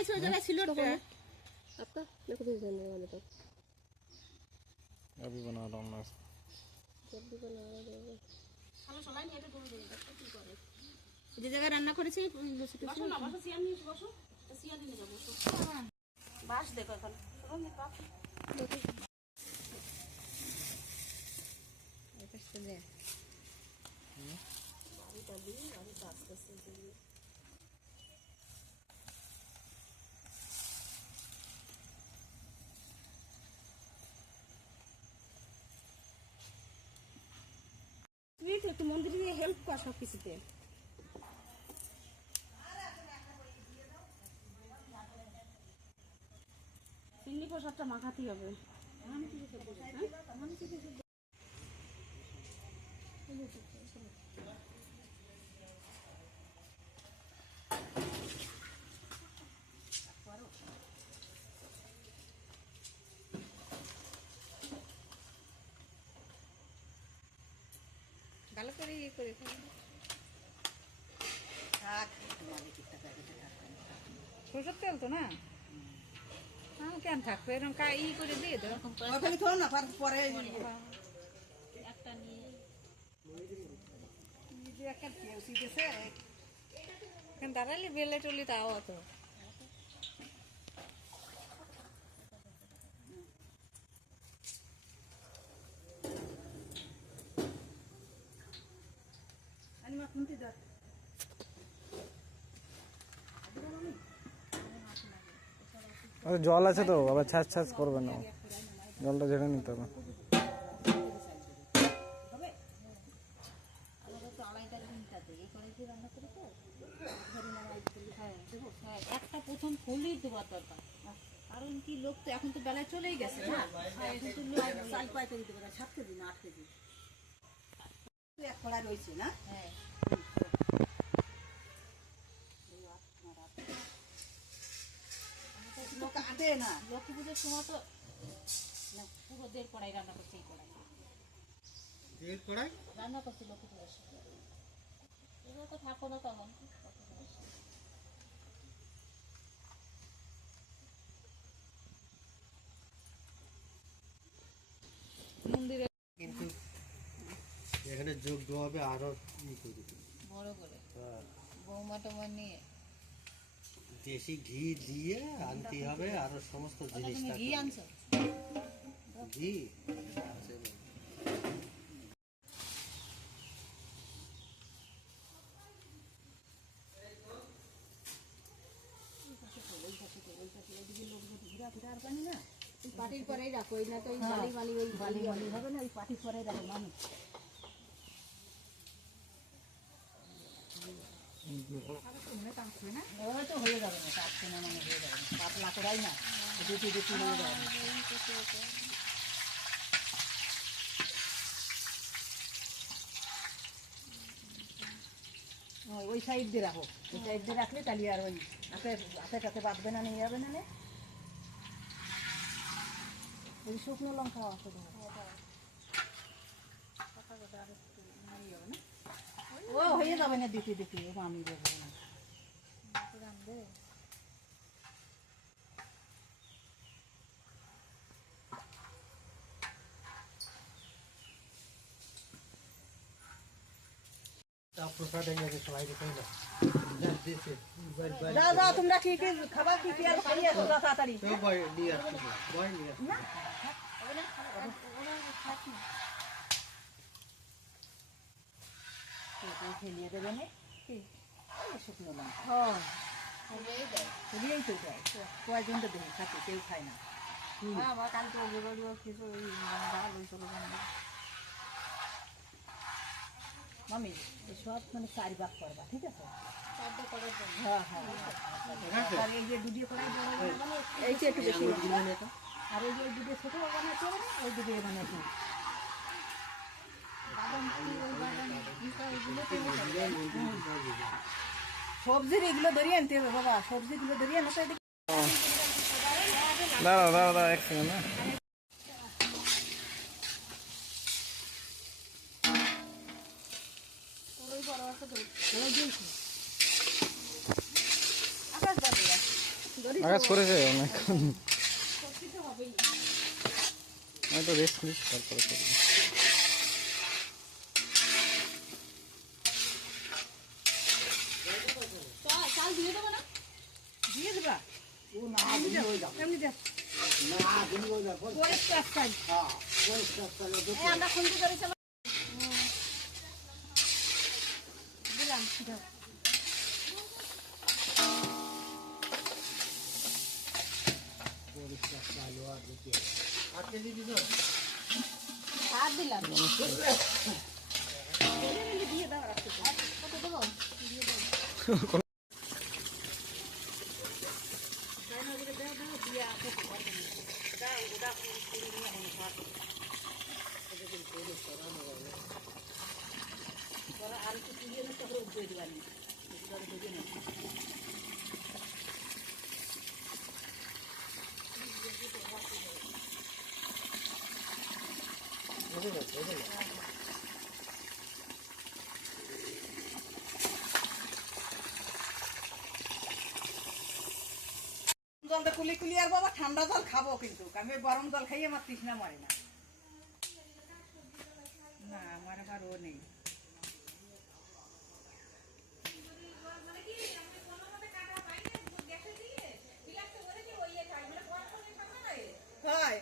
আছে ওই জায়গায় ছিল একটা आपका मेरे को भेज देने वाले तक अभी बना रहा हूँ मैं जब भी बना रहा है খালা সবাই নিয়ে এটা ধরে দেবে কি করে যে জায়গায় রান্না করেছে বসো না বসো সিয়ার নিয়ে বসো সিয়ার নিয়ে যাবো বসো বাস দেখো এখানে শুনুন বাস দেখো এটা শুনে বাড়িটা দিয়ে বাড়ি কাজ করছে দিয়ে তুই তো একটু মন্দিরে গিয়ে হেল্প কর সব কিছুতে চিংড়ি প্রসাদটা মাখাতেই হবে ভালো করে ইয়ে করে সরষের তেল তো না কেন থাকবে এরকম ই করে দিয়ে দেবো না পরে একটা নিয়ে একটা দাঁড়ালি বেলে টলি তাও অত अरे जल আছে তো আবার ছাছ ছাছ করবে না জলটা ঝেড়ে নিতে হবে একটা প্রথম ফুলই দেওয়ার দরকার কারণ কি লোক তো এখন তো বেলায় চলেই গেছে না এখন তো লোক চাল পাইতে দিতে পারে 7 কেজি না 8 কেজি এক কড়া রয়েছে না হ্যাঁ লোক আটে না লক্ষ্মী পুজোর সময় তো পুরো 1.5 কড়াই রান্না করছে এই কড়াই 1.5 কড়াই রান্না করছে লক্ষ্মী পুজোর সময় এবার তো থাকো না তখন মন্দিরে কিন্তু এখানে যোগ দেওয়া হবে আরো ই করে বড় করে বৌমা টমা নিয়ে দেশি ঘি দিয়ে আনতে হবে আর সমস্ত জিনিস ঘি আনছো ঘি পাটির পরেই রাখো ওই না তো ওই বালি বালি ওই বালি বালি হবে না ওই পাটির পরেই রাখো মানুষ ওরা তো হয়ে যাবে না কাটছে না মানে হয়ে যাবে না পাতলা করাই না দুটি দুটি হয়ে যাবে ওই সাইড দিয়ে রাখো ওই সাইড দিয়ে রাখলে তাহলে আর ওই হাতে হাতে কাছে বাঁধবে না নিয়ে যাবে না ওই শুকনো লঙ্কা আছে ও হয়ে যাবে না দিতে দিতে আমি দেবো না প্রসাদ এনে সবাই দেখে না যাও যাও তোমরা কি কি খাবার কি কি আর খাইয়ে আসো তাড়াতাড়ি বয় নিয়ে আসছি বয় নিয়ে আসছি ফেলিয়ে দেবে না কি শুকনো লঙ্কা হ্যাঁ ফেলিয়েই তো যায় কয়েকজন তো দেখি খাচ্ছে কেউ খায় না আমার কালকে ওগুলো কিছু ওই ডাল ওই চলো মামি সব মানে 4 ভাগ করবা ঠিক আছে হ্যাঁ হ্যাঁ আর এই যে দুধে কড়াই এইটা একটু বেশি আর এই যে দুধে ছোট বানাতে হবে না ওই দুধে বানাতে সবজির এগুলো ধরিয়ে আনতে হবে বাবা সবজিগুলো ধরিয়ে আনতে হবে দাঁড়াও দাঁড়াও দাঁড়াও এক সেকেন্ড না আকাশ বাড়ি আগাজ করেছে অনেক। আমি তো রেস্ট নিচ্ছি তারপরে করবো। দিয়ে দেবা এমনি যা পরিষ্কার চাই আমরা খুন্তি করেছি দিলাম দাও। আর দিলাম দিয়ে দাও কত দেবো আর একটু দিয়ে তারপরে উঠে দিবানি জলটা কুলি কুলি আর বাবা ঠান্ডা জল খাবো কিন্তু আমি গরম জল খাই আমার তৃষ্ণা মরে না না আমার আবার ও নেই হয়